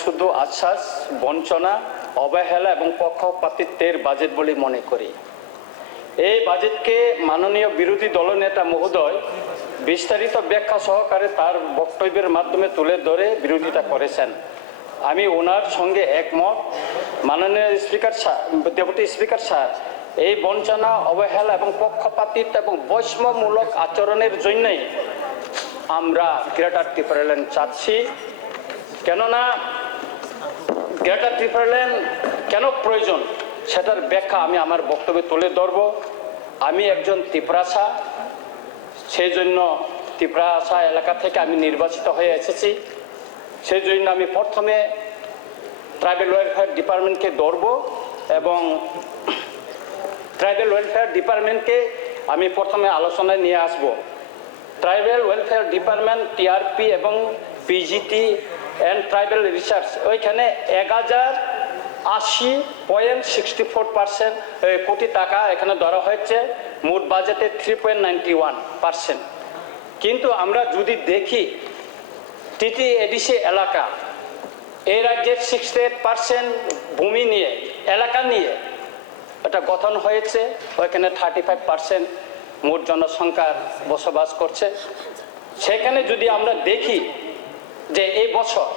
শুধু আশ্বাস, বঞ্চনা, অবহেলা এবং পক্ষপাতিত্বের বাজেট বলে মনে করি। এই বাজেটকে মাননীয় বিরোধী দলনেতা মহোদয় বিস্তারিত ব্যাখ্যা সহকারে তার বক্তব্যের মাধ্যমে তুলে ধরে বিরোধিতা করেছেন। আমি ওনার সঙ্গে একমত। মাননীয় speaker sir, deputy speaker sir, এই বঞ্চনা, অবহেলা এবং পক্ষপাতিত্ব এবং বৈষম্যমূলক আচরণের জন্যই আমরা গ্রেটার ত্রিপুরা ল্যান্ড চাচ্ছি। কেননা গ্রেটার ত্রিপুরা ল্যান্ড কেন প্রয়োজন সেটার ব্যাখ্যা আমি আমার বক্তব্যে তুলে ধরব। আমি একজন ত্রিপুরাসা, সেই জন্য ত্রিপুরাসা এলাকা থেকে আমি নির্বাচিত হয়ে এসেছি। সেই জন্য আমি প্রথমে ট্রাইবাল ওয়েলফেয়ার ডিপার্টমেন্টকে ধরব এবং ট্রাইবাল ওয়েলফেয়ার ডিপার্টমেন্টকে আমি প্রথমে আলোচনায় নিয়ে আসব। ট্রাইবাল ওয়েলফেয়ার ডিপার্টমেন্ট, টিআরপি এবং পিজিটি অ্যান্ড ট্রাইবাল রিসার্চ, ওইখানে 1080.64% কোটি টাকা এখানে ধরা হয়েছে, মোট বাজেটে 3.91%। কিন্তু আমরা যদি দেখি টিটিএডিসি এলাকা, এই রাজ্যের 68% ভূমি নিয়ে, এলাকা নিয়ে এটা গঠন হয়েছে। ওইখানে 35% মোট জনসংখ্যার বসবাস করছে। সেখানে যদি আমরা দেখি যে এই বছর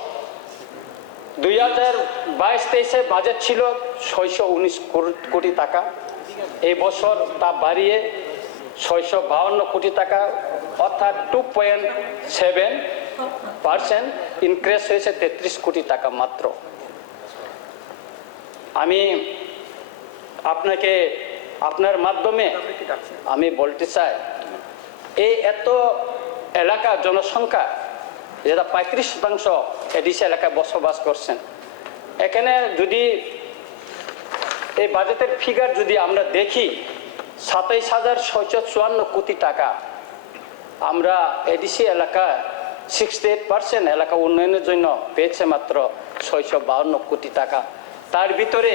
2022-23 বাজেট ছিল 619 কোটি টাকা, এই বছর তা বাড়িয়ে 652 কোটি টাকা, অর্থাৎ 2.7% ইনক্রিজ হয়েছে, 33 কোটি টাকা মাত্র। আমি আপনাকে আপনার মাধ্যমে আমি বলতে চাই, এই এত এলাকা জনসংখ্যা, যেটা 35% এডিসি এলাকায় বসবাস করছেন, এখানে যদি এই বাজেটের ফিগার যদি আমরা দেখি 27,654 কোটি টাকা আমরা এডিসি এলাকায় 68% এলাকা উন্নয়নের জন্য পেয়েছে মাত্র 652 কোটি টাকা। তার ভিতরে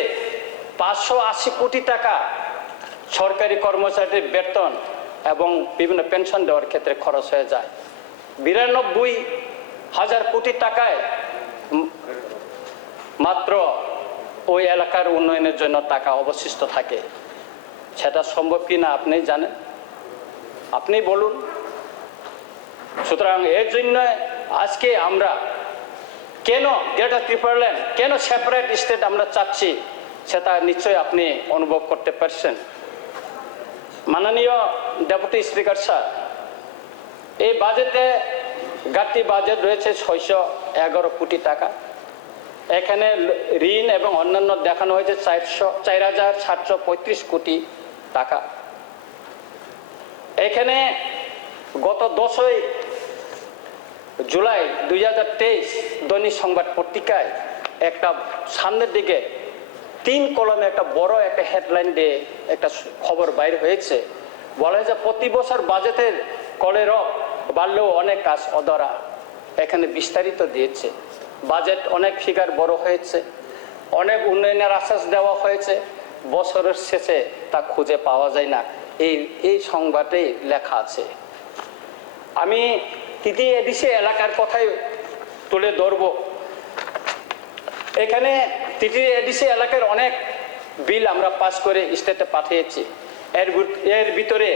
580 কোটি টাকা সরকারি কর্মচারীদের বেতন এবং বিভিন্ন পেনশন দেওয়ার ক্ষেত্রে খরচ হয়ে যায়। 92,000 কোটি টাকায় মাত্র ওই এলাকার উন্নয়নের জন্য টাকা অবশিষ্ট থাকে। সেটা সম্ভব কি না আপনি জানেন, আপনি বলুন। সুতরাং এর জন্য আজকে আমরা কেন গ্রেটার ত্রিপুরা ল্যান্ড, কেন সেপারেট স্টেট আমরা চাচ্ছি, সেটা নিশ্চয়ই আপনি অনুভব করতে পারছেন। মাননীয় ডেপুটি স্পিকার স্যার, এই বাজেটে ঘাটতি বাজেট রয়েছে 611 কোটি টাকা। এখানে ঋণ এবং অন্যান্য দেখানো হয়েছে 4,735 কোটি টাকা। এখানে গত 10ই জুলাই 2023 দৈনিক সংবাদ পত্রিকায় একটা সামনের দিকে 3 কলমে একটা বড় একটা হেডলাইন দিয়ে একটা খবর বাইর হয়েছে। বলা হয়েছে প্রতি বছর বাজেটের কলের বাড়লেও অনেক কাজ অধরা। এখানে বিস্তারিত দিয়েছে, বাজেট অনেক ফিগার বড় হয়েছে, অনেক উন্নয়নের আশ্বাস দেওয়া হয়েছে, বছরের শেষে তা খুঁজে পাওয়া যায় না। এই সংবাদে লেখা আছে। আমি টিটিএডিসি এলাকার কথাই তুলে ধরব। এখানে টিটিএডিসি এলাকার অনেক বিল আমরা পাস করে স্টেটে পাঠিয়েছি। এর ভিতরে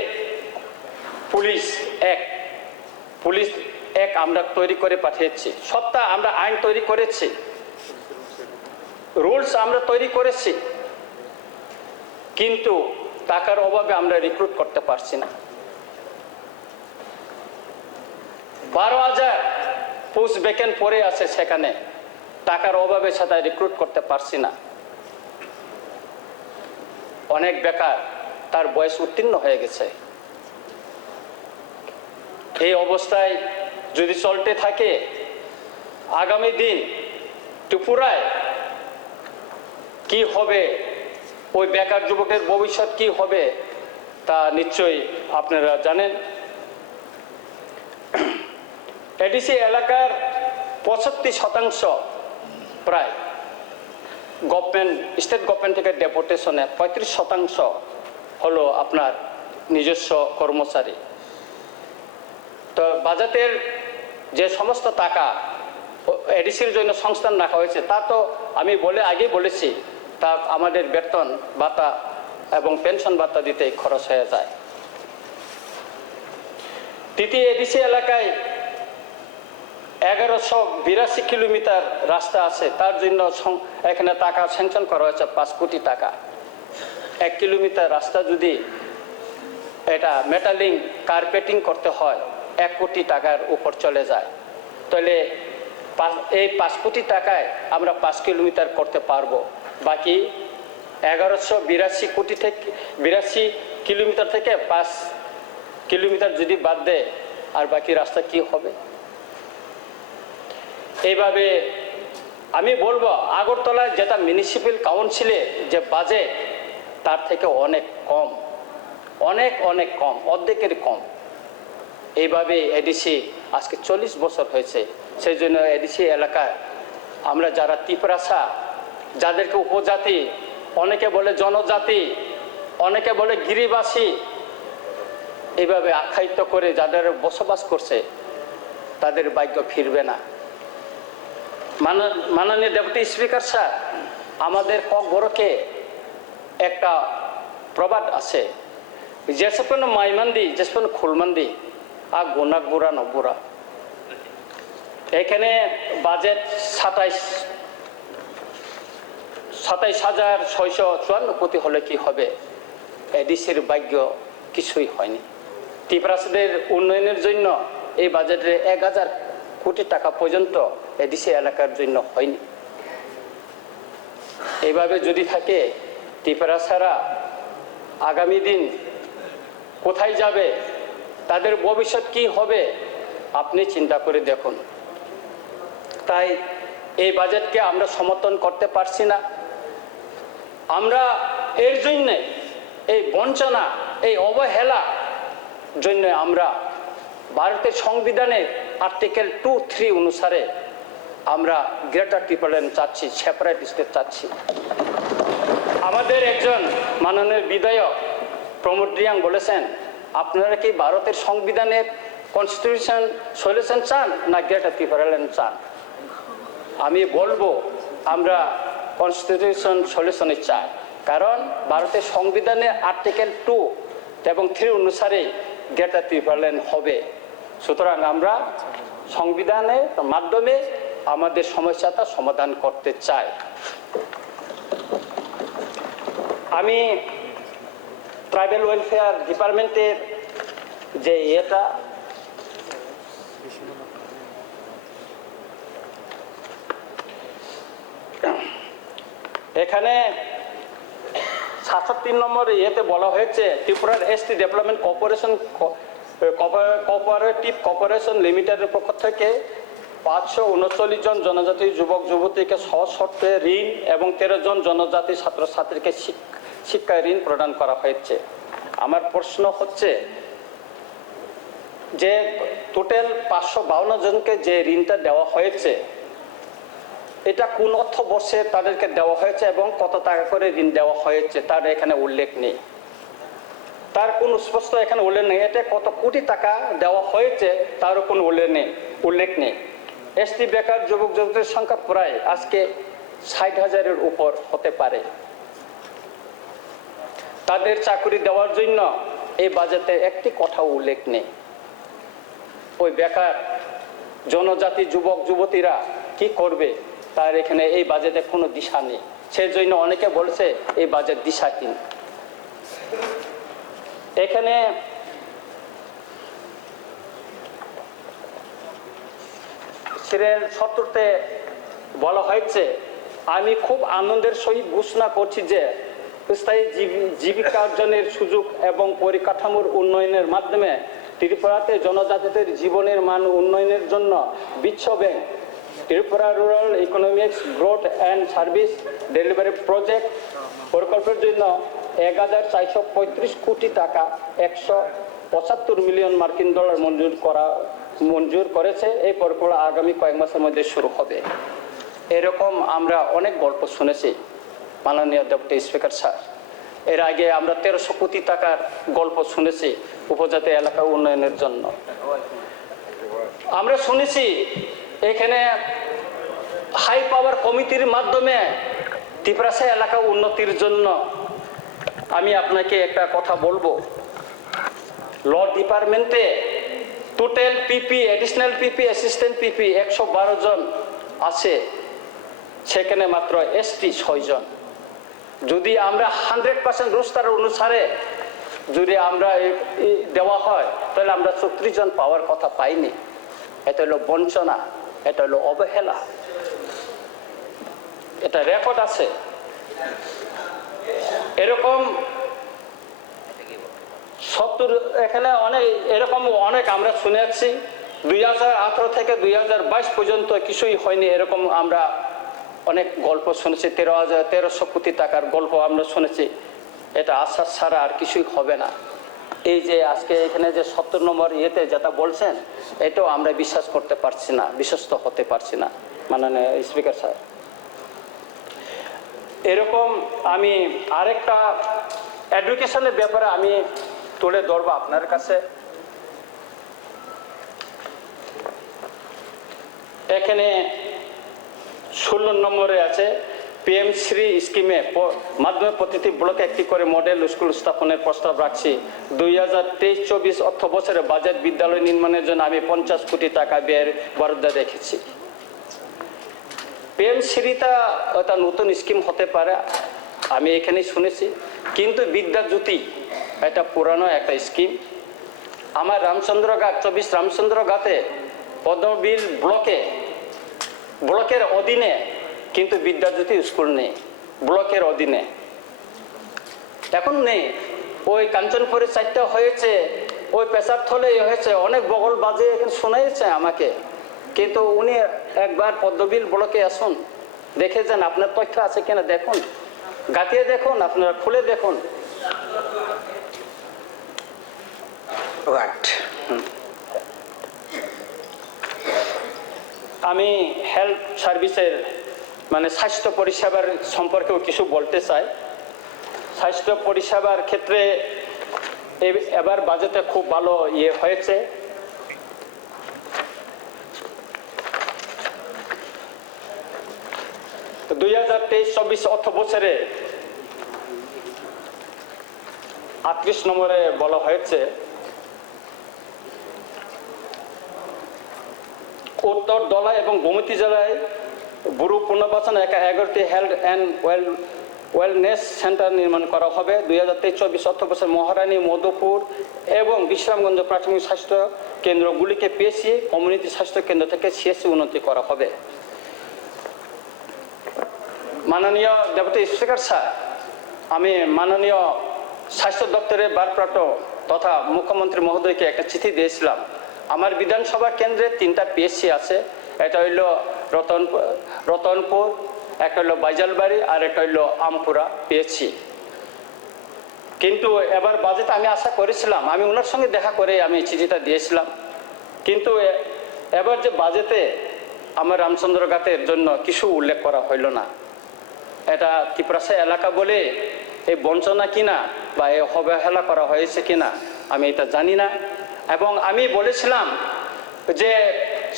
পুলিশ এক আমরা তৈরি করে পাঠিয়েছি। সবটা আমরা আইন তৈরি করেছি, রুলস আমরা তৈরি করেছি, কিন্তু টাকার অভাবে আমরা রিক্রুট করতে পারছি না। 12,000 পোস্ট ভ্যাকেন্ট পড়ে আছে, সেখানে টাকার অভাবে সেটা রিক্রুট করতে পারছি না। অনেক বেকার, তার বয়স উত্তীর্ণ হয়ে গেছে। এই অবস্থায় যদি চলতে থাকে, আগামী দিন ত্রিপুরায় কি হবে, ওই বেকার যুবকের ভবিষ্যৎ কি হবে, তা নিশ্চয়ই আপনারা জানেন। এডিসি এলাকার 65% প্রায় স্টেট গভর্নমেন্ট থেকে ডেপুটেশনে, 35% হলো আপনার নিজস্ব কর্মচারী। তো বাজেটের যে সমস্ত টাকা এডিসির জন্য সংস্থান রাখা হয়েছে, তা তো আমি আগেই বলেছি, তা আমাদের বেতন ভাতা এবং পেনশন ভাতা দিতে খরচ হয়ে যায়। তৃতীয় এডিসি এলাকায় 1182 কিলোমিটার রাস্তা আছে, তার জন্য এখানে টাকা স্যাংশন করা হয়েছে 5 কোটি টাকা। 1 কিলোমিটার রাস্তা যদি এটা মেটালিং কার্পেটিং করতে হয় 1 কোটি টাকার উপর চলে যায়, তাহলে এই 5 কোটি টাকায় আমরা 5 কিলোমিটার করতে পারবো। বাকি 1182 কোটি থেকে 82 কিলোমিটার থেকে 5 কিলোমিটার যদি বাদ দেয়, আর বাকি রাস্তা কি হবে? এইভাবে আমি বলবো আগরতলায় যেটা মিউনিসিপ্যাল কাউন্সিলে যে বাজেট, তার থেকে অনেক কম, অনেক কম, অর্ধেকের কম। এইভাবে এডিসি আজকে 40 বছর হয়েছে। সেই জন্য এডিসি এলাকায় আমরা যারা তিপ্রাসা, যাদেরকে উপজাতি, অনেকে বলে জনজাতি, অনেকে বলে গিরিবাসী, এইভাবে আখ্যায়িত করে যাদের বসবাস করছে, তাদের ভাগ্য ফিরবে না। মাননীয় ডেপুটি স্পিকার স্যার, আমাদের ককবরকে একটা প্রবাদ আছে, যেসপন মাইমান্দি যেসপন খুলমান্দি আর গোনাক বুড়া নব্বুরা। এখানে বাজেট 27,654 কোটি হলে কি হবে? এডিসির ভাগ্য কিছুই হয়নি। তিপ্রাসদের উন্নয়নের জন্য এই বাজেটে 1000 কোটি টাকা পর্যন্ত এডিসি এলাকার জন্য হয়নি। এইভাবে যদি থাকে তিপ্রাসারা আগামী দিন কোথায় যাবে, তাদের ভবিষ্যৎ কি হবে, আপনি চিন্তা করে দেখুন। তাই এই বাজেটকে আমরা সমর্থন করতে পারছি না। আমরা এর জন্যে, এই বঞ্চনা, এই অবহেলা জন্য আমরা ভারতের সংবিধানের আর্টিকেল 2(3) অনুসারে আমরা গ্রেটার ট্রিপল-এন চাচ্ছি, সেপারেট স্টেট চাচ্ছি। আমাদের একজন মাননীয় বিধায়ক প্রমোদ রিয়াং বলেছেন, আপনারা কি ভারতের সংবিধানের কনস্টিটিউশন সলিউশন চান না গ্রেটার ট্রিপল-এন চান? আমি বলবো আমরা কনস্টিটিউশন সলিউশনে চাই, কারণ ভারতের সংবিধানের আর্টিকেল 2 এবং 3 অনুসারে গ্রেটার ট্রিপল-এন হবে। সুতরাং আমরা সংবিধানের মাধ্যমে আমাদের সমস্যাটা সমাধান করতে চাই। আমি ট্রাইবাল ওয়েলফেয়ার ডিপার্টমেন্টের যে এখানে 67 নম্বর বলা হয়েছে, ত্রিপুরার এসটি ডেভেলপমেন্ট কোঅপারেটিভ লিমিটেডের পক্ষ থেকে 539 জন জনজাতি যুবক যুবতীকে সশর্তে ঋণ এবং 13 জন জনজাতি ছাত্রছাত্রীকে শিক্ষা ঋণ প্রদান করা হয়েছে। আমার প্রশ্ন হচ্ছে যে টোটাল 552 জনকে যে ঋণটা দেওয়া হয়েছে, এটা কোন অর্থবর্ষে তাদেরকে দেওয়া হয়েছে এবং কত টাকা করে ঋণ দেওয়া হয়েছে তার এখানে উল্লেখ নেই। তার কোন স্পষ্ট এখানে উল্লেখ নেই। এটা কত কোটি টাকা দেওয়া হয়েছে তারও কোনো উল্লেখ নেই। এসটি বেকার যুবক যুবতীর সংখ্যা প্রায় আজকে 60,000-এর উপর হতে পারে। তাদের চাকরি দেওয়ার জন্য এই বাজেটে একটি কথাও উল্লেখ নেই। ওই বেকার জনজাতি যুবক যুবতীরা কি করবে তার এখানে এই বাজেটে কোনো দিশা নেই। সেই জন্য অনেকে বলছে এই বাজেট দিশাহীন। এখানে সিরিয়াল 70-তে বলা হয়েছে, আমি খুব আনন্দের সহিত ঘোষণা করছি যে স্থায়ী জীবিকা অর্জনের সুযোগ এবং পরিকাঠামোর উন্নয়নের মাধ্যমে ত্রিপুরাতে জনজাতিদের জীবনের মান উন্নয়নের জন্য বিশ্ব bank Tripura rural economics growth and service delivery project প্রকল্পের জন্য 1435 কোটি টাকা 175 মিলিয়ন মার্কিন ডলার মঞ্জুর করেছে। এই প্রকল্প আগামী কয়েক মাসের মধ্যে শুরু হবে। এরকম আমরা অনেক গল্প শুনেছি মাননীয় ডেপুটি স্পিকার স্যার। এর আগে আমরা 1300 কোটি টাকার গল্প শুনেছি উপজাতি এলাকা উন্নয়নের জন্য। আমরা শুনেছি এখানে হাই পাওয়ার কমিটির মাধ্যমে তিপ্রাসা এলাকা উন্নতির জন্য আমি আপনাকে একটা কথা বলবো। ল ডিপার্টমেন্টে টোটাল পিপি, অ্যাডিশনাল পিপি, অ্যাসিস্ট্যান্ট পিপি 112 জন আছে, সেখানে মাত্র এসটি 6 জন। যদি আমরা 100% রোস্টার অনুসারে যদি আমরা দেওয়া হয়, তাহলে আমরা 34 জন পাওয়ার কথা পাইনি। এটা হলো বঞ্চনা, এটা হলো অবহেলা, এটা রেকর্ড আছে। এরকম 70 এখানে এরকম অনেক আমরা শুনে আসছি। 2018 থেকে 2022 পর্যন্ত কিছুই হয়নি, এরকম আমরা অনেক গল্প শুনেছি। 13,000 কোটি টাকার গল্প আমরা শুনেছি। এটা আশ্বাস ছাড়া আর কিছুই হবে না। এই যে আজকে এখানে যে 70 নম্বর ইয়েতে যেটা বলছেন, এটাও আমরা বিশ্বাস করতে পারছি না, বিশ্বস্ত হতে পারছি না মাননীয় স্পিকার স্যার। এরকম আমি আরেকটা এডুকেশনের ব্যাপারে আমি তুলে ধরবো আপনার কাছে। এখানে 16 নম্বরে আছে PM শ্রী স্কিমে মাধ্যমে প্রতিটি ব্লকে একটি করে মডেল স্কুল স্থাপনের প্রস্তাব রাখছি। 2023-24 অর্থ বছরে বাজেট বিদ্যালয় নির্মাণের জন্য আমি 50 কোটি টাকা ব্যয়ের বরাদ্দ রেখেছি। PM শ্রীটা একটা নতুন স্কিম হতে পারে, আমি এখানে শুনেছি, কিন্তু বিদ্যাজ্যোতি এটা পুরানো একটা স্কিম। আমার রামচন্দ্রঘাট 24 রামচন্দ্রঘাটে পদ্মবিল ব্লকের অধীনে কিন্তু বিদ্যাজ্যোতি স্কুল নেই, ব্লকের অধীনে এখন নেই। ওই কাঞ্চনপুরে 4টা হয়েছে, ওই পেশারথলে হয়েছে, অনেক বগল বাজে এখানে শোনাইছে আমাকে। কিন্তু উনি একবার পদ্মবিল ব্লকে আসুন, দেখে যান, আপনার তথ্য আছে কিনা দেখুন, গাঁথিয়ে দেখুন, আপনারা খুলে দেখুন। আমি হেলথ সার্ভিসের মানে স্বাস্থ্য পরিষেবার সম্পর্কেও কিছু বলতে চাই। স্বাস্থ্য পরিষেবার ক্ষেত্রে এবার বাজেটে খুব ভালো হয়েছে। তো 2023-24 অর্থ বছরে 38 নম্বরে বলা হয়েছে উত্তর দলাই এবং গোমতী জেলায় বুড়ো পুনর্বাসন 11টি হেলথ অ্যান্ড ওয়েলনেস সেন্টার নির্মাণ করা হবে। 2023-24 অর্থ বছর মহারানী, মধুপুর এবং বিশ্রামগঞ্জ প্রাথমিক স্বাস্থ্য কেন্দ্রগুলিকে পিএসসি কমিউনিটি স্বাস্থ্য কেন্দ্র থেকে সিএসসি উন্নতি করা হবে। মাননীয় ডেপুটি স্পিকার স্যার, আমি মাননীয় স্বাস্থ্য দপ্তরের ভারপ্রাপ্ত তথা মুখ্যমন্ত্রী মহোদয়কে একটা চিঠি দিয়েছিলাম। আমার বিধানসভা কেন্দ্রে 3টা পিএসসি আছে, এটা হইল রতনপুর, একটা হইল বাইজালবাড়ি, আর একটা হইল আমপুরা পিএসসি। কিন্তু এবার বাজেট আমি আশা করেছিলাম, আমি ওনার সঙ্গে দেখা করে আমি চিঠিটা দিয়েছিলাম, কিন্তু এবার যে বাজেটে আমার রামচন্দ্রঘাটের জন্য কিছু উল্লেখ করা হইল না। এটা তিপ্রাসা এলাকা বলে এই বঞ্চনা কিনা বা এই অবহেলা করা হয়েছে কিনা আমি এটা জানি না। এবং আমি বলেছিলাম যে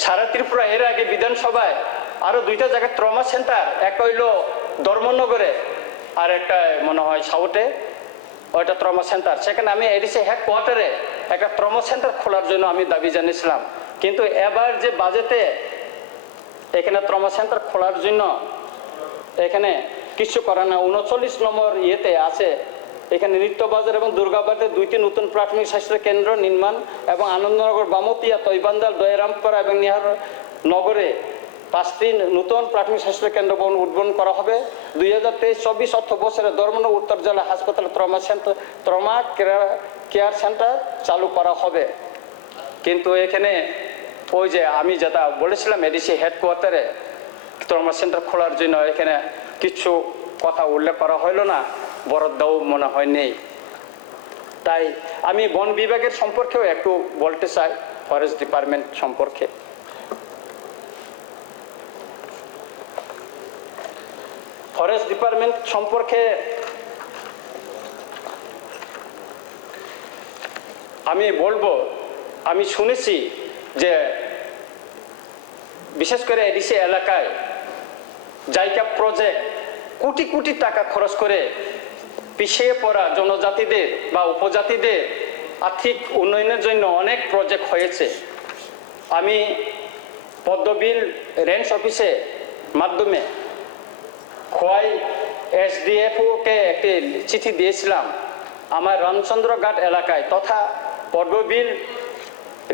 সারা ত্রিপুরা এর আগে বিধানসভায় আরও 2টা জায়গায় ট্রমা সেন্টার, একটা হইল ধর্মনগরে আর একটা মনে হয় সাউথে, ওইটা ট্রমা সেন্টার, সেখানে আমি এডিসি হেডকোয়ার্টারে একটা ট্রমা সেন্টার খোলার জন্য আমি দাবি জানিয়েছিলাম। কিন্তু এবার যে বাজেটে এখানে ট্রমা সেন্টার খোলার জন্য এখানে কিছু করা না। 39 নম্বর ইয়েতে আছে এখানে নিত্যবাজার এবং দুর্গাবাজারে 2টি নতুন প্রাথমিক স্বাস্থ্য কেন্দ্র নির্মাণ এবং আনন্দনগর, বামতিয়া, তৈবান্দাল, দয়ারামপাড়া এবং নিহার নগরে 5টি নতুন প্রাথমিক স্বাস্থ্য কেন্দ্র উদ্বোধন করা হবে। 2023-24 অর্থ বছরে ধর্মনগর উত্তর জেলা হাসপাতালে ট্রমা কেয়ার সেন্টার চালু করা হবে। কিন্তু এখানে ওই যে আমি যেটা বলেছিলাম এডিসি হেডকোয়ার্টারে ট্রমা সেন্টার খোলার জন্য এখানে কিছু কথা উল্লেখ করা হইল না, বরাদ্দও মনে হয় নেই। তাই আমি বন বিভাগের সম্পর্কেও একটু বলতে চাই, ফরেস্ট ডিপার্টমেন্ট সম্পর্কে। ফরেস্ট ডিপার্টমেন্ট সম্পর্কে আমি বলবো, আমি শুনেছি যে বিশেষ করে এডিসি এলাকায় জায়গা প্রজেক্ট কোটি কোটি টাকা খরচ করে পিছিয়ে পড়া জনজাতিদের বা উপজাতিদের আর্থিক উন্নয়নের জন্য অনেক প্রজেক্ট হয়েছে। আমি পদ্মবিল রেঞ্জ অফিসে মাধ্যমে খোয়াই SDFO-কে একটি চিঠি দিয়েছিলাম। আমার রামচন্দ্রঘাট এলাকায় তথা পদ্মবিল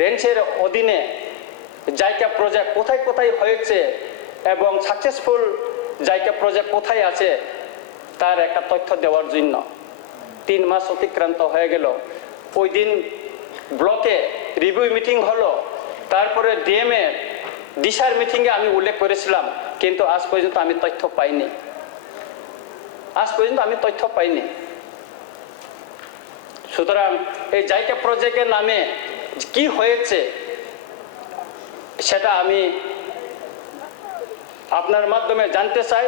রেঞ্জের অধীনে জায়গা প্রজেক্ট কোথায় কোথায় হয়েছে এবং সাকসেসফুল জায়গা প্রজেক্ট কোথায় আছে তার একটা তথ্য দেওয়ার জন্য। 3 মাস অতিক্রান্ত হয়ে গেল। ওই দিন ব্লকে রিভিউ মিটিং হলো, তারপরে ডিএমএ ডিসার মিটিংয়ে আমি উল্লেখ করেছিলাম, কিন্তু আজ পর্যন্ত আমি তথ্য পাইনি। সুতরাং এই জায়গা প্রজেক্টের নামে কি হয়েছে সেটা আমি আপনার মাধ্যমে জানতে চাই।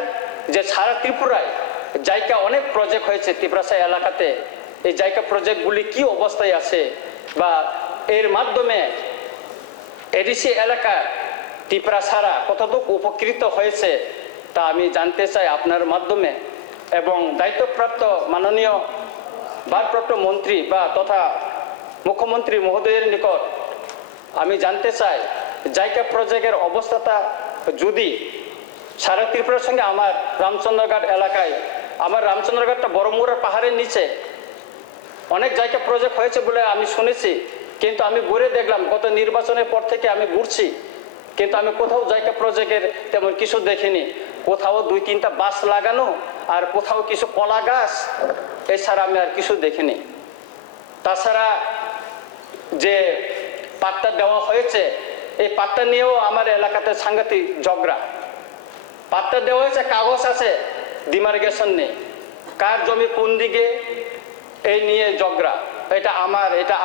যে সারা ত্রিপুরায় জায়গা অনেক প্রজেক্ট হয়েছে ত্রিপুরাশাই এলাকাতে, এই জায়গা প্রজেক্টগুলি কি অবস্থায় আছে বা এর মাধ্যমে এডিসি এলাকা ত্রিপুরা ছাড়া কতটুকু উপকৃত হয়েছে তা আমি জানতে চাই আপনার মাধ্যমে। এবং দায়িত্বপ্রাপ্ত মাননীয় ভারপ্রাপ্ত মন্ত্রী বা তথা মুখ্যমন্ত্রী মহোদয়ের নিকট আমি জানতে চাই জায়গা প্রজেক্টের অবস্থাটা যদি সারা ত্রিপুরার সঙ্গে আমার রামচন্দ্রঘাট এলাকায়, আমার রামচন্দ্রঘাটটা বড়মুড়া পাহাড়ের নিচে অনেক জায়গা প্রজেক্ট হয়েছে বলে আমি শুনেছি, কিন্তু আমি ঘুরে দেখলাম গত নির্বাচনের পর থেকে আমি ঘুরছি, কিন্তু আমি কোথাও জায়গা প্রজেক্টের তেমন কিছু দেখিনি। কোথাও 2-3টা বাস লাগানো আর কোথাও কিছু কলা গাছ, এছাড়া আমি আর কিছু দেখিনি। তাছাড়া যে পাট্টা দেওয়া হয়েছে এই পাট্টা নিয়েও আমার এলাকাতে সাংঘাতিক ঝগড়া। পাট্টা দেওয়া হয়েছে, কাগজ আছে, ডিমার্গেশন নেই, কার জমি কোন দিকে এই নিয়ে ঝগড়া, এটা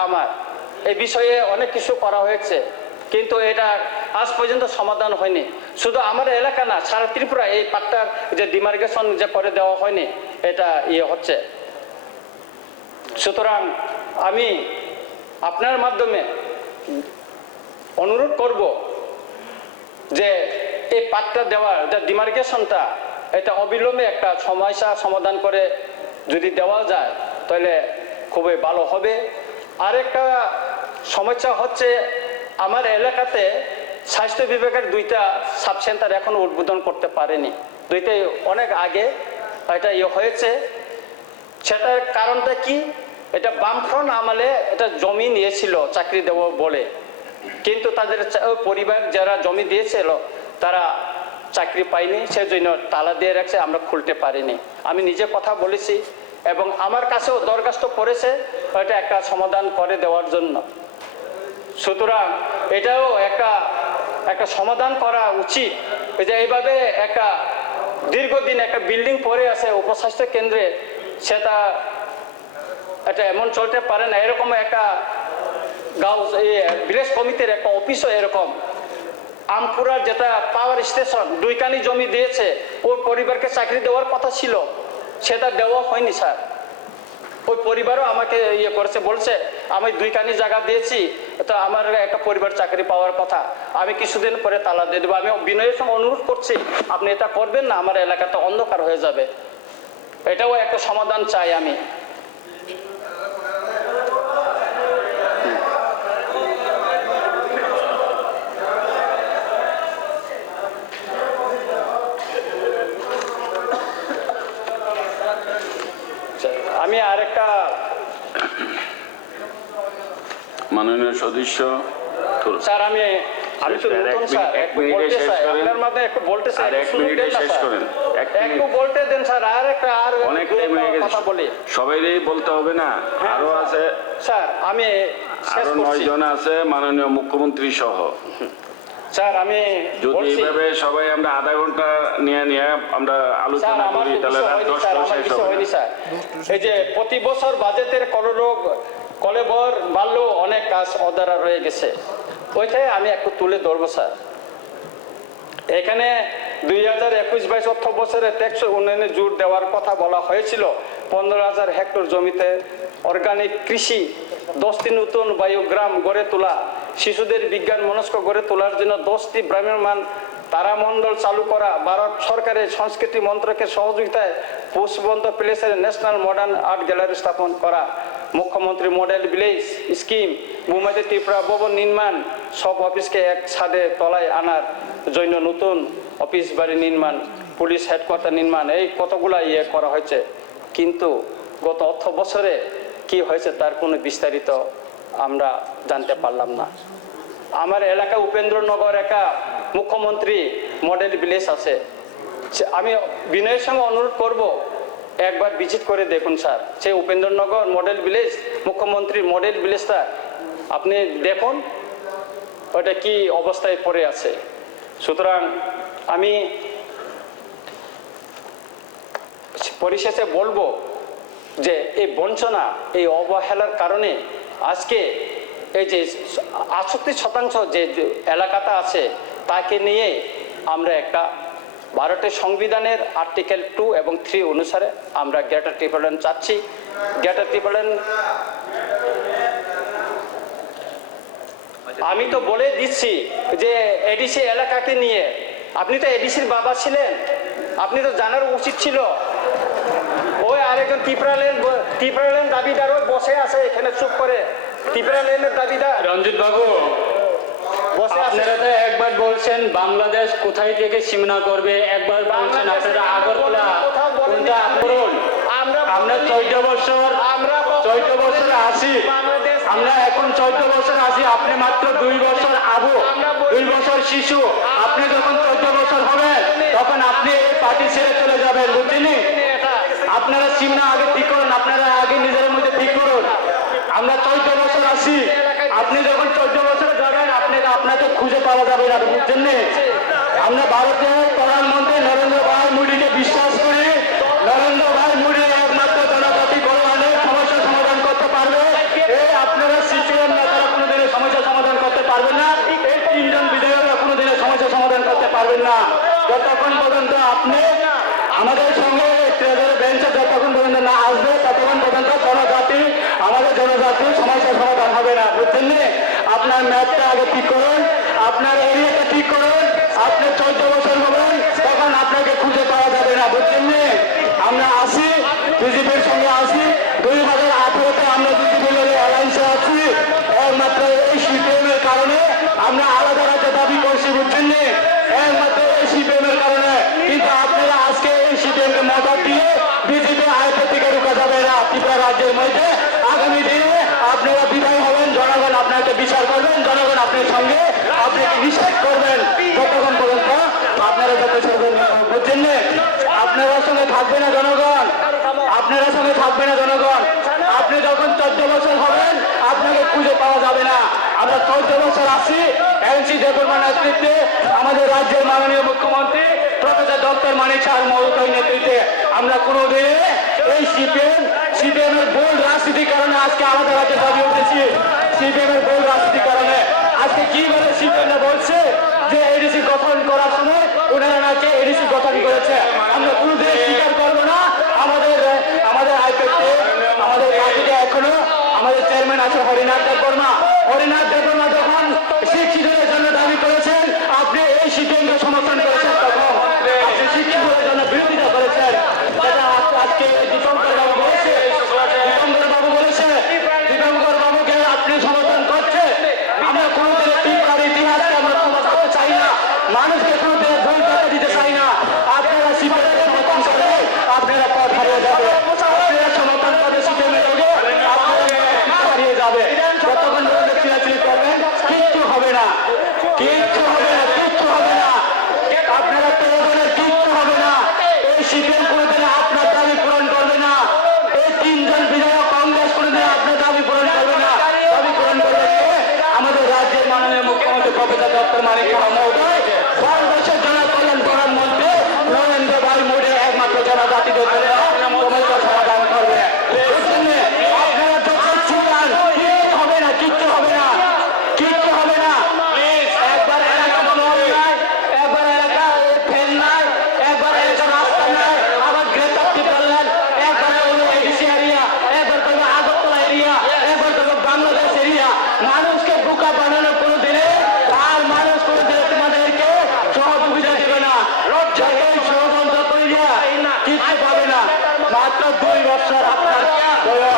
আমার এই বিষয়ে অনেক কিছু করা হয়েছে, কিন্তু এটা আজ পর্যন্ত সমাধান হয়নি। শুধু আমার এলাকা না, সারা ত্রিপুরা এই পাট্টার যে ডিমার্গেশন যে করে দেওয়া হয়নি, এটা হচ্ছে। সুতরাং আমি আপনার মাধ্যমে অনুরোধ করব যে এই পাট্টা দেওয়ার যে ডিমার্গেশনটা এটা অবিলম্বে একটা সমস্যা সমাধান করে যদি দেওয়া যায় তাহলে খুবই ভালো হবে। আরেকটা সমস্যা হচ্ছে আমার এলাকাতে স্বাস্থ্য বিভাগের 2টা সাব সেন্টার এখনো উদ্বোধন করতে পারেনি। 2টাই অনেক আগে এটা হয়েছে। সেটার কারণটা কি? এটা বামফ্রন্ট আমলে এটা জমি নিয়েছিল চাকরি দেব বলে, কিন্তু তাদের পরিবার যারা জমি দিয়েছিল তারা চাকরি পায়নি, সেজন্য তালা দিয়ে রাখছে, আমরা খুলতে পারিনি। আমি নিজে কথা বলেছি এবং আমার কাছেও দরখাস্ত পড়েছে এটা একটা সমাধান করে দেওয়ার জন্য। সুতরাং এটাও একটা সমাধান করা উচিত। যে এইভাবে একটা দীর্ঘদিন একটা বিল্ডিং পড়ে আছে উপস্বাস্থ্য কেন্দ্রে, সেটা এটা এমন চলতে পারে না। এরকম একটা ভিলেজ কমিটির একটা অফিসও এরকম আমপুরার যেটা পাওয়ার স্টেশন 2 কানি জমি দিয়েছে, ওই পরিবারকে চাকরি দেওয়ার কথা ছিল, সেটা দেওয়া হয়নি স্যার। ওই পরিবারও আমাকে করেছে, বলছে আমি 2 কানি জায়গা দিয়েছি, তো আমার একটা পরিবার চাকরি পাওয়ার কথা, আমি কিছুদিন পরে তালা দিয়ে দেবো। আমি বিনয়ের সঙ্গে অনুরোধ করছি আপনি এটা করবেন না, আমার এলাকাটা অন্ধকার হয়ে যাবে। এটাও একটা সমাধান চাই আমি। আমি আরেকটা মাননীয় সদস্য স্যার, আমি তো নতুন স্যার, একটু বলতে চাই আপনার মাঝে, একটু বলতে চাই, একটু বলতে দেন স্যার। আর অনেক কথা বলি, সবাই বলতে হবে না, আরো আছে স্যার। আমি আরো 9 জন আছে মাননীয় মুখ্যমন্ত্রী সহ। স্যার আমি যদি এইভাবে সবাই আমরা আধা ঘন্টা নিয়ে আমরা আলোচনা করি তাহলে রাত 10টা শেষ হবে না। স্যার এই যে প্রতি বছর বাজেটের কলেবর বাড়লেও অনেক কাজ অধারা রয়ে গেছে, ওইটাই আমি একটু তুলে ধরবো স্যার। এখানে 2021-22 অর্থ বছরে টেকসই উন্নয়নে জোর দেওয়ার কথা বলা হয়েছিল। 15,000 হেক্টর জমিতে অর্গানিক কৃষি, 10টি নতুন বায়োগ্রাম গড়ে তোলা, শিশুদের বিজ্ঞান মনস্ক গড়ে তোলার জন্য 10টি ভ্রাম্যমাণ তারামণ্ডল চালু করা, ভারত সরকারের সংস্কৃতি মন্ত্রকের সহযোগিতায় পুষ্পবন্ত প্লেসের ন্যাশনাল মডার্ন আর্ট গ্যালারি স্থাপন করা, মুখ্যমন্ত্রী মডেল ভিলেজ স্কিম, ভূমাতে ত্রিপুরা ভবন নির্মাণ, সব অফিসকে এক ছাদে তলায় আনার জন্য নতুন অফিস বাড়ি নির্মাণ, পুলিশ হেডকোয়ার্টার নির্মাণ, এই কতগুলা করা হয়েছে। কিন্তু গত অর্থ বছরে কি হয়েছে তার কোনো বিস্তারিত আমরা জানতে পারলাম না। আমার এলাকা উপেন্দ্রনগর একটা মুখ্যমন্ত্রী মডেল ভিলেজ আছে, আমি বিনয়ের সঙ্গে অনুরোধ করব একবার ভিজিট করে দেখুন স্যার, সেই উপেন্দ্রনগর মডেল ভিলেজ, মুখ্যমন্ত্রীর মডেল ভিলেজটা আপনি দেখুন ওটা কি অবস্থায় পড়ে আছে। সুতরাং আমি পরিশেষে বলবো যে এই বঞ্চনা, এই অবহেলার কারণে আজকে এই যে 68% যে এলাকাটা আছে তাকে নিয়ে আমরা একটা ভারতের সংবিধানের আর্টিকেল 2 এবং 3 অনুসারে আমরা গ্রেটার ত্রিপুরাল্যান্ড চাচ্ছি। গ্রেটার ত্রিপুরাল্যান্ড আমি তো বলে দিচ্ছি যে এডিসি এলাকাকে নিয়ে, আপনি তো এডিসির বাবা ছিলেন, আপনি তো জানার উচিত ছিল। ওই আরেকজন ত্রিপুরাল্যান্ড দাবিদারও বসে আছে এখানে চুপ করে, ত্রিপুরাল্যান্ডের দাবিদার রঞ্জিত বাবু, বসে আছে। আপনারা তো একবার বলছেন বাংলাদেশ কোথায় থেকে সীমানা করবে, একবার বলছেন আপনারা আগরতলা, কোনটা করুন। আমরা 14 বছর আছি, আমরা এখন 14 বছর আছি, আপনি মাত্র 2 বছর আবু, 2 বছর শিশু। আপনি যখন 14 বছর হবে তখন আপনি এই পার্টি ছেড়ে চলে যাবেন, বুঝছেন? আপনারা সীমানা আগে ঠিক করুন, আপনারা আগে নিজের মধ্যে ঠিক করুন। আমরা 14 বছর আছি, আপনি যখন 14 বছর যাবেন আপনাকে খুঁজে পাওয়া যাবে না, বুঝছেন? আমরা ভারতের প্রধানমন্ত্রী নরেন্দ্র ভাই মোদীকে বিশ্বাস করি। নরেন্দ্র ভাই মোদী একমাত্র জনজাতি কল্যাণের সমস্যা সমাধান করতে পারবে। এই আপনারা সিপিএম নেতারা কোনোদিনের সমস্যা সমাধান করতে পারবেন না, এই 3 জন বিধায়করা কোনোদিনের সমস্যা সমাধান করতে পারবেন না। যতক্ষণ পর্যন্ত আপনি আমাদের সঙ্গে ট্রেজারের বেঞ্চে যতক্ষণ পর্যন্ত না আসবে ততক্ষণ পর্যন্ত আমাদের জনজাতির সমস্যার সমাধান হবে না, বুঝছেন? আপনার ম্যাপটা আগে ঠিক করুন, আপনার এরিয়াটা ঠিক করুন। আপনি 14 বছর হবেন তখন আপনাকে খুঁজে পাওয়া যাবে না, বুঝছেন? আমরা আসি, বিজেপির সঙ্গে আসি, 2018-তে আমরা বিজেপির অ্যালায়েন্সে আছি। একমাত্র এই সিপিএম এর কারণে আমরা আলাদা রাজ্য দাবি করছি, বুঝছেন? একমাত্র এই সিপিএম এর কারণে। কিন্তু আপনারা আজকে এই সিপিএম কে মদত দিয়ে বিজেপি আয়ত্তের থেকে রুখা যাবে না ত্রিপুরা রাজ্যের মধ্যে। আগামী দিনে আপনারা বিদায় হবেন, জনগণ আপনাকে বিচার করবেন, জনগণ আপনার সঙ্গে আপনাকে নিষেধ করবেন যতক্ষণ পর্যন্ত আপনারা যত করবেন, বুঝছেন? আপনারা সঙ্গে থাকবে না জনগণ, আপনারা সঙ্গে থাকবে না জনগণ। আপনি যখন 14 বছর হবেন আপনাকে খুঁজে পাওয়া যাবে না। আমরা 14 বছর আছি, এনসি দেববর্মার নেতৃত্বে আমাদের রাজ্যের মাননীয় মুখ্যমন্ত্রী প্রফেসর ডক্টর মানিক সাহা মহোদয়ের নেতৃত্বে আমরা কোনোদিন এই সিপিএম এর বোল্ড রাজনীতির কারণে আজকে আলাদা রাজ্যে দাবি উঠেছি। সিপিএম এর বোল্ড রাজনীতির কারণে আজকে কি বলে সিপিএম বলছে যে এডিসি গঠন করার সময় ওনারা নাকি এডিসি গঠন করেছে। আমরা কোনোদিন স্বীকার করবো না। আমাদের আইপ্যাডে আমাদের পার্টিতে এখনো আমাদের চেয়ারম্যান আছে হরিনাথ দেববর্মা। হরিনাথ দেববর্মা যখন শিক্ষিতদের জন্য দাবি করেছেন, আপনি এই সিপিএমকে সমর্থন করেছেন, তখন আপনি শিক্ষিতদের জন্য বিরোধিতা করেছেন। যেটা আজকে দীপঙ্কর বাবু বলেছে, দীপঙ্কর বাবুকে আপনি সমর্থন করছে। আমরা কোনোদিন ত্রিপুরার ইতিহাসকে আমরা প্রমাণ করতে চাই না, মানুষকে কোনোদিন ভুল কথা দিতে চাই না। আপনারা সিপিএমকে সমর্থন করলে আপনারা পথ হারিয়ে যাবে, আপনারা সমর্থন করবে সিপিএমের লোকে আপনারা হারিয়ে যাবে। যতক্ষণ পর্যন্ত চিরাচিরি করবেন কিচ্ছু হবে না, কিচ্ছু হবে না, কিচ্ছু হবে না। আপনারা প্রয়োজনের কিচ্ছু হবে না। এই সিপিএম কোনোদিন আপনার দাবি পূরণ করবে না। এই 3 জন বিধায়ক কংগ্রেস কোনোদিন আপনার দাবি পূরণ করবে না। দাবি পূরণ করবে আমাদের রাজ্যের মাননীয় মুখ্যমন্ত্রী প্রফেসর ডক্টর মানিক সাহা মহোদয়, সর্বশেষ জনকল্যাণ প্রধানমন্ত্রী নরেন্দ্র ভাই মোদী একমাত্র জনজাতিদের জন্য সমস্যা সমাধান করবে। আপনারা যখন ছিলেন কিচ্ছু হবে না, কিচ্ছু হবে না, কিচ্ছু হবে না। একবার এলাকা মনোহর নাই, একবার এলাকা ফেল নাই, একবার এলাকা রাস্তা নাই, আবার গ্রেটার ত্রিপুরাল্যান্ড, একবার এডিসি এরিয়া, একবার করবে আগরতলা এরিয়া, একবার করবে বাংলাদেশ এরিয়া। মানুষকে বোকা বানানো কোনো দিনে আর মানুষ কোনো দিনে মাত্র 2 বছর আপনার বয়স